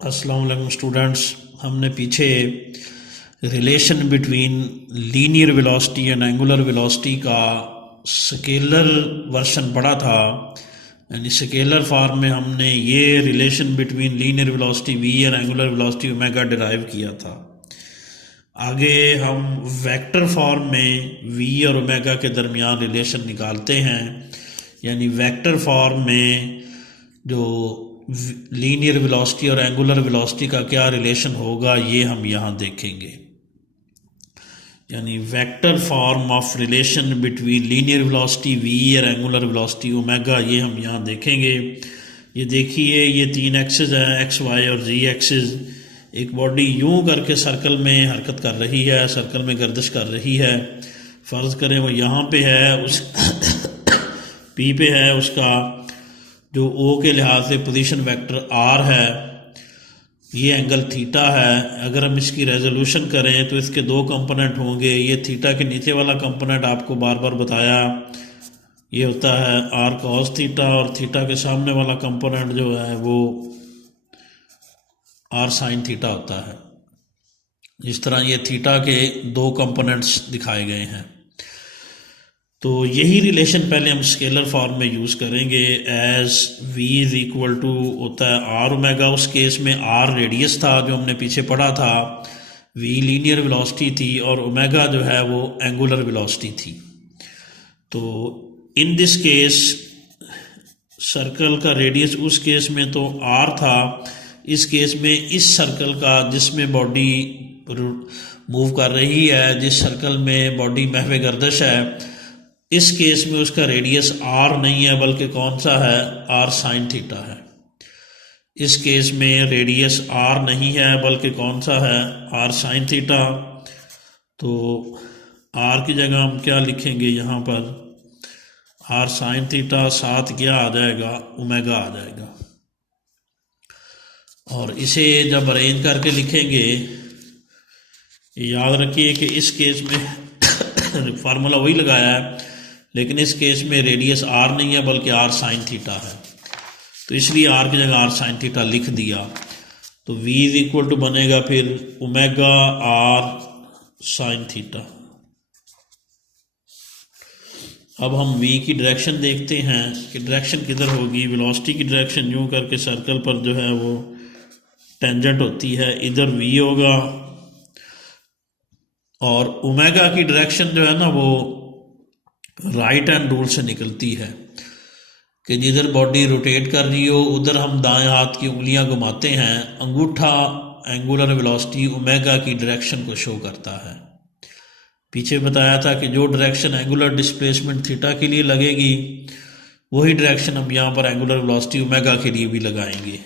अस्सलाम वालेकुम स्टूडेंट्स। हमने पीछे relation between linear velocity and angular velocity का स्केलर वर्शन पढ़ा था। यानी स्केलर फॉर्म में हमने ये relation between linear velocity v और एंगुलर वेलोसिटी ओमेगा डिराइव किया था। आगे हम वेक्टर फॉर्म में v और ओमेगा के दरमियान रिलेशन निकालते हैं। यानी वेक्टर फॉर्म में जो लीनियर वेलोसिटी और एंगुलर वेलोसिटी का क्या रिलेशन होगा ये हम यहाँ देखेंगे। यानी vector form of relation between linear velocity v और एंगुलर वेलोसिटी ओमेगा ये हम यहाँ देखेंगे। ये देखिए, ये तीन एक्सिस हैं, एक्स वाई और जी एक्सिस। एक बॉडी यूं करके सर्कल में हरकत कर रही है, सर्कल में गर्दिश कर रही है। फ़र्ज़ करें वो यहाँ पे है, उस पी पे है, उसका जो ओ के लिहाज से पोजीशन वेक्टर आर है, ये एंगल थीटा है। अगर हम इसकी रेजोल्यूशन करें तो इसके दो कंपोनेंट होंगे। ये थीटा के नीचे वाला कंपोनेंट आपको बार बार बताया, ये होता है आर कॉस थीटा, और थीटा के सामने वाला कंपोनेंट जो है वो आर साइन थीटा होता है। इस तरह ये थीटा के दो कंपोनेंट्स दिखाए गए हैं। तो यही रिलेशन पहले हम स्केलर फॉर्म में यूज़ करेंगे। As v is equal to होता है आर ओमेगा। उस केस में आर रेडियस था जो हमने पीछे पढ़ा था, v लीनियर वेलोसिटी थी और ओमेगा जो है वो एंगुलर वेलोसिटी थी। तो इन दिस केस सर्कल का रेडियस उस केस में तो r था। इस केस में इस सर्कल का जिसमें बॉडी मूव कर रही है, जिस सर्कल में बॉडी महवे गर्दिश है, इस केस में उसका रेडियस r नहीं है बल्कि कौन सा है, r साइन थीटा है। इस केस में रेडियस r नहीं है बल्कि कौन सा है, r साइन थीटा। तो r की जगह हम क्या लिखेंगे यहाँ पर, r साइन थीटा, साथ क्या आ जाएगा, ओमेगा आ जाएगा। और इसे जब अरेंज करके लिखेंगे, याद रखिए कि इस केस में फार्मूला वही लगाया है, लेकिन इस केस में रेडियस r नहीं है बल्कि r साइन थीटा है। तो इसलिए r की जगह r साइन थीटा लिख दिया। तो v इज इक्वल टू बनेगा फिर ओमेगा r साइन थीटा। अब हम v की डायरेक्शन देखते हैं कि डायरेक्शन किधर होगी। वेलोसिटी की डायरेक्शन यूं करके सर्कल पर जो है वो टेंजेंट होती है, इधर v होगा। और ओमेगा की डायरेक्शन जो है ना वो राइट हैंड रूल से निकलती है कि जिधर बॉडी रोटेट कर रही हो उधर हम दाएं हाथ की उंगलियां घुमाते हैं। अंगूठा एंगुलर वेलोसिटी ओमेगा की डायरेक्शन को शो करता है। पीछे बताया था कि जो डायरेक्शन एंगुलर डिस्प्लेसमेंट थीटा के लिए लगेगी वही डायरेक्शन हम यहाँ पर एंगुलर वेलोसिटी ओमेगा के लिए भी लगाएंगे।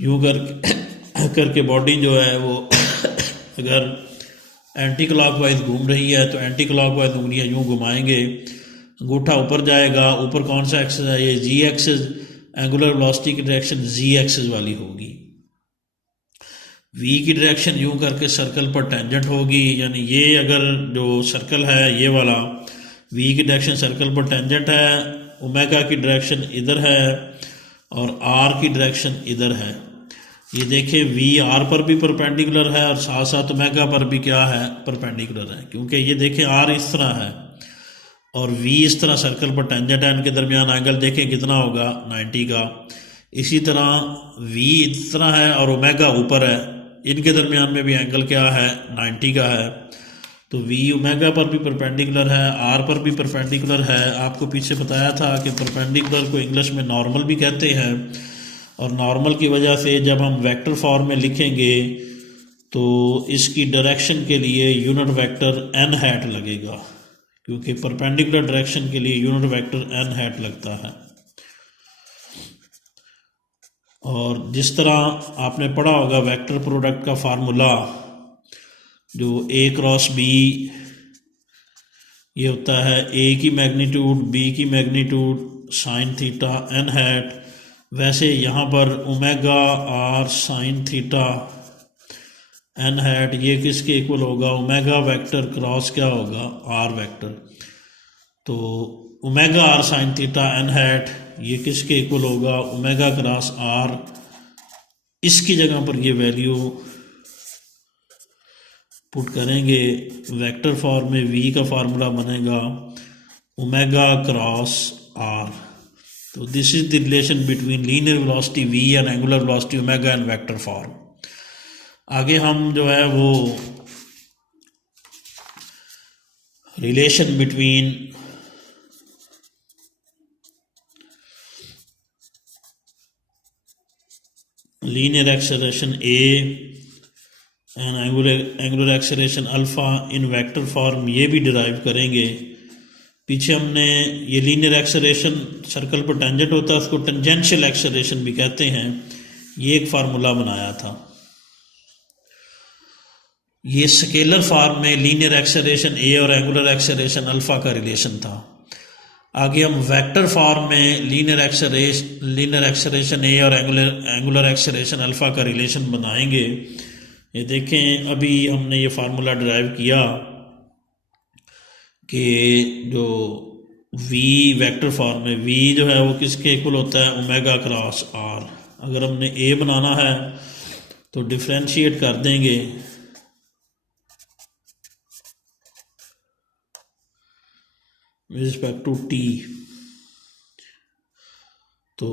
यूं करके बॉडी जो है वो अगर एंटी क्लॉकवाइज घूम रही है तो एंटी क्लॉकवाइज उंगलियां यूं घुमाएंगे, अंगूठा ऊपर जाएगा। ऊपर कौन सा एक्सिस है, ये जी एक्सिस। एंगुलर वेलोसिटी की डायरेक्शन जी एक्सिस वाली होगी। वी की डायरेक्शन यूं करके सर्कल पर टेंजेंट होगी। यानी ये अगर जो सर्कल है ये वाला, वी की डायरेक्शन सर्कल पर टेंजेंट है, ओमेगा की डायरेक्शन इधर है और आर की डायरेक्शन इधर है। ये देखिए v r पर भी परपेंडिकुलर है और साथ साथ ओमेगा पर भी क्या है, परपेंडिकुलर है। क्योंकि ये देखें r इस तरह है और v इस तरह सर्कल पर टेंजेंट है। इनके दरमियान एंगल देखें कितना होगा, 90 का। इसी तरह v इस तरह है और ओमेगा ऊपर है, इनके दरमियान में भी एंगल क्या है, 90 का है। तो v ओमेगा पर भी परपेंडिकुलर है, r पर भी परपेंडिकुलर है। आपको पीछे बताया था कि परपेंडिकुलर को इंग्लिश में नॉर्मल भी कहते हैं। और नॉर्मल की वजह से जब हम वेक्टर फॉर्म में लिखेंगे तो इसकी डायरेक्शन के लिए यूनिट वेक्टर n हैट लगेगा, क्योंकि परपेंडिकुलर डायरेक्शन के लिए यूनिट वेक्टर n हैट लगता है। और जिस तरह आपने पढ़ा होगा वेक्टर प्रोडक्ट का फार्मूला, जो a क्रॉस b ये होता है a की मैग्नीट्यूड b की magnitude sine theta n hat. वैसे यहाँ पर omega r sine theta n hat ये किसके इक्वल होगा, ओमेगा वेक्टर क्रॉस क्या होगा, r वेक्टर। तो omega r sine theta n hat ये किसके इक्वल होगा, ओमेगा क्रॉस r इसकी जगह पर ये वैल्यू पुट करेंगे। वेक्टर फॉर्म में v का फार्मूला बनेगा ओमेगा क्रॉस r। तो this is the relation between linear velocity v and angular velocity omega in vector form. आगे हम जो है वो relation between linear acceleration a and angular acceleration alpha in vector form ये भी derive करेंगे। पीछे हमने ये लीनियर एक्सेलरेशन सर्कल पर टेंजेंट होता है, उसको टेंजेंशियल एक्सेलरेशन भी कहते हैं, ये एक फार्मूला बनाया था। ये स्केलर फॉर्म में लीनियर एक्सेलरेशन ए और एंगुलर एक्सेलरेशन अल्फा का रिलेशन था। आगे हम वेक्टर फॉर्म में लीनियर एक्सेलरेशन ए और एंगुलर एक्सेलरेशन अल्फा का रिलेशन बनाएंगे। ये देखें, अभी हमने ये फार्मूला डिराइव किया कि जो v वेक्टर फॉर्म में v जो है वो किसके इक्वल होता है, ओमेगा क्रॉस r। अगर हमने a बनाना है तो डिफ्रेंशिएट कर देंगे विद रिस्पेक्ट टू t। तो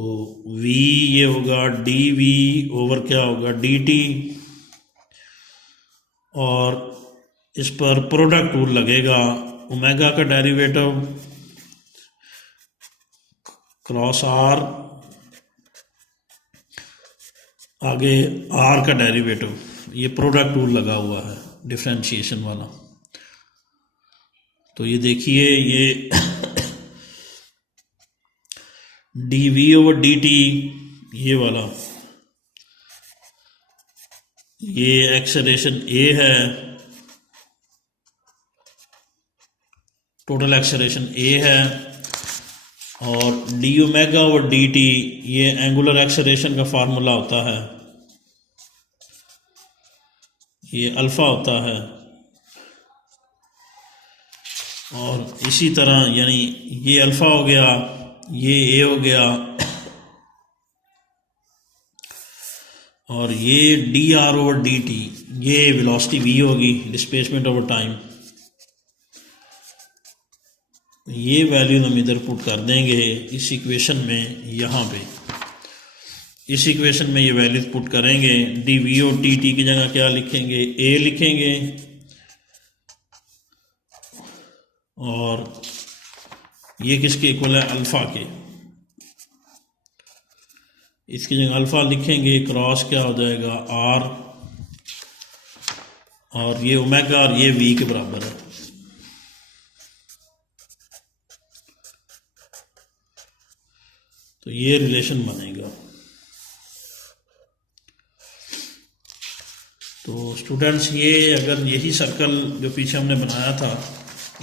v ये होगा dv ओवर क्या होगा dt, और इस पर प्रोडक्ट रूल लगेगा, ओमेगा का डेरिवेटिव क्रॉस r, आगे r का डेरिवेटिव, ये प्रोडक्ट रूल लगा हुआ है डिफरेंशिएशन वाला। तो ये देखिए ये dv ओवर dt ये वाला, ये एक्सेलरेशन a है, टोटल एक्सेलरेशन a है, और d ओमेगा ओवर dt ये एंगुलर एक्सेलरेशन का फार्मूला होता है, ये अल्फा होता है। और इसी तरह यानी ये अल्फा हो गया, ये a हो गया, और ये dr ओवर dt ये वेलोसिटी v होगी, डिस्प्लेसमेंट ओवर टाइम। ये वैल्यू हम इधर पुट कर देंगे इस इक्वेशन में, यहाँ पे इस इक्वेशन में ये वैल्यू पुट करेंगे। dv और dt की जगह क्या लिखेंगे, a लिखेंगे, और ये किसके इक्वल है, अल्फा के। इसकी जगह अल्फा लिखेंगे, क्रॉस क्या हो जाएगा r, और ये ओमेगा और ये v के बराबर है। तो ये रिलेशन बनेगा। तो स्टूडेंट्स, ये अगर यही सर्कल जो पीछे हमने बनाया था,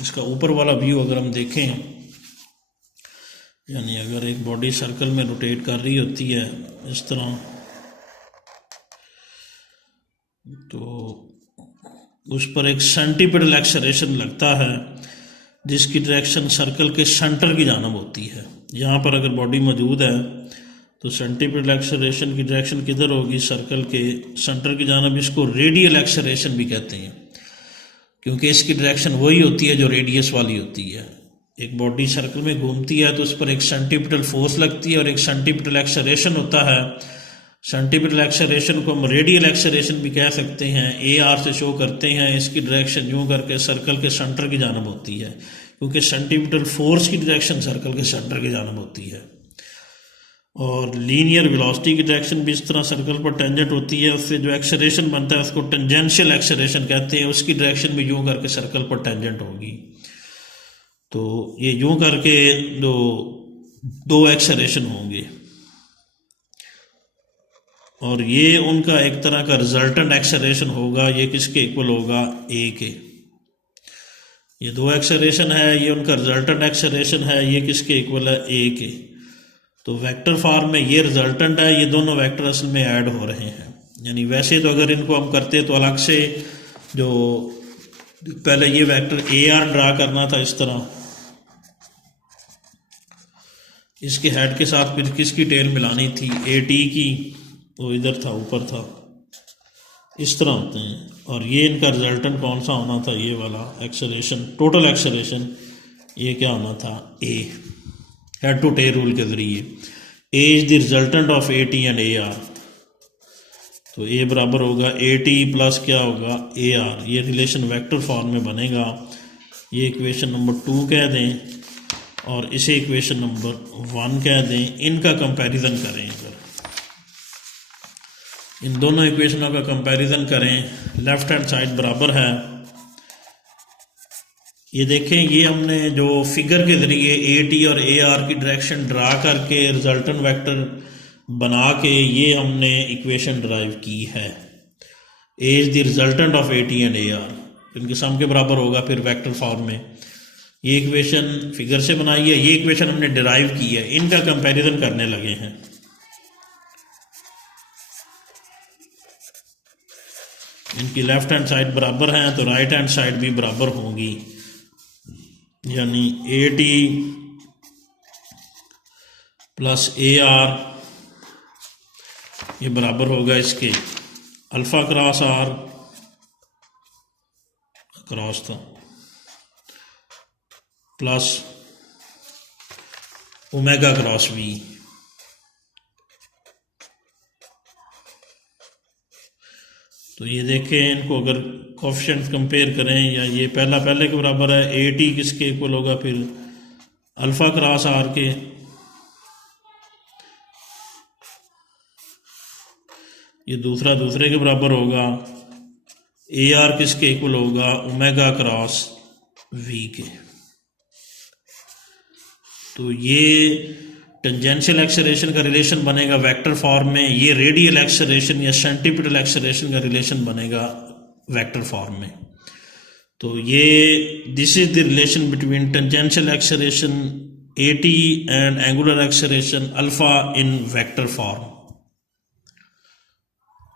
इसका ऊपर वाला व्यू अगर हम देखें, यानी अगर एक बॉडी सर्कल में रोटेट कर रही होती है इस तरह, तो उस पर एक सेंटीपिटल एक्सेलरेशन लगता है जिसकी डायरेक्शन सर्कल के सेंटर की जानब होती है। यहाँ पर अगर बॉडी मौजूद है तो सेंटीपिटल एक्सेलरेशन की डायरेक्शन किधर होगी, सर्कल के सेंटर की जानब। इसको रेडियल एक्सेलरेशन भी कहते हैं, क्योंकि इसकी डायरेक्शन वही होती है जो रेडियस वाली होती है। एक बॉडी सर्कल में घूमती है तो उस पर एक सेंटीपिटल फोर्स लगती है और एक सेंटीपिटल एक्सेलरेशन होता है। सेंटीपिटल एक्सेलरेशन को हम रेडियल एक्सेलरेशन भी कह सकते हैं, ए आर से शो करते हैं। इसकी डायरेक्शन यूँ करके सर्कल के सेंटर की जानब होती है, क्योंकि सेंटीपिटल फोर्स की डायरेक्शन सर्कल के सेंटर की जानब होती है। और लीनियर वेलोसिटी की डायरेक्शन भी इस तरह सर्कल पर टेंजेंट होती है, उससे जो एक्सेलरेशन बनता है उसको टेंजेंशियल एक्सेलरेशन कहते हैं। उसकी डायरेक्शन भी यूँ करके सर्कल पर टेंजेंट होगी। तो ये यूँ करके दो एक्सेलरेशन होंगे, और ये उनका एक तरह का रिजल्टेंट एक्सेलरेशन होगा। ये किसके इक्वल होगा, ए के। ये दो एक्सेलरेशन है, ये उनका रिजल्टेंट एक्सेलरेशन है, ये किसके इक्वल है, ए के। तो वेक्टर फॉर्म में ये रिजल्टेंट है, ये दोनों वेक्टर असल में ऐड हो रहे हैं। यानी वैसे तो अगर इनको हम करते तो अलग से, जो पहले ये वेक्टर ए आर ड्रा करना था इस तरह, इसके हेड के साथ फिर किसकी टेल मिलानी थी, ए टी की, वो इधर था, ऊपर था, इस तरह होते हैं। और ये इनका रिजल्टेंट कौन सा होना था, ये वाला एक्सेलरेशन, टोटल एक्सेलरेशन, ये क्या होना था, ए, हेड टू टेल रूल के ज़रिए। A is the resultant of A T and A R, तो ए बराबर होगा ए टी प्लस क्या होगा, ए आर। ये रिलेशन वेक्टर फॉर्म में बनेगा। ये इक्वेशन नंबर 2 कह दें और इसे इक्वेशन नंबर 1 कह दें। इनका कंपैरिजन करें, अगर इन दोनों इक्वेशनों का कंपैरिजन करें, लेफ्ट हैंड साइड बराबर है। ये देखें, ये हमने जो फिगर के ज़रिए ए टी और ए आर की डायरेक्शन ड्रा करके रिजल्टेंट वेक्टर बना के ये हमने इक्वेशन ड्राइव की है। A is the resultant of A T and A R, इनके सम के बराबर होगा फिर वेक्टर फॉर्म में। ये इक्वेशन फिगर से बनाई है, ये इक्वेशन हमने डिराइव की है। इनका कंपैरिजन करने लगे हैं। इनकी लेफ्ट हैंड साइड बराबर हैं तो राइट हैंड साइड भी बराबर होंगी, यानी A T plus A R ये बराबर होगा इसके अल्फ़ा क्रॉस आर, क्रॉस था, प्लस ओमेगा क्रॉस वी। तो ये देखें, इनको अगर कोफिशिएंट कंपेयर करें, या ये पहला पहले के बराबर है, ए टी किसके इक्वल होगा, फिर अल्फ़ा क्रॉस आर के, ये दूसरा दूसरे के बराबर होगा, ए आर किसके इक्वल होगा, ओमेगा क्रॉस वी के। तो ये टेंजेंशियल एक्सेलरेशन का रिलेशन बनेगा वेक्टर फॉर्म में, ये रेडियल एक्सेलरेशन या सेंटीपिटल एक्सेलरेशन का रिलेशन बनेगा वेक्टर फॉर्म में। तो ये this is the relation between tangential acceleration A T and angular acceleration alpha in vector form.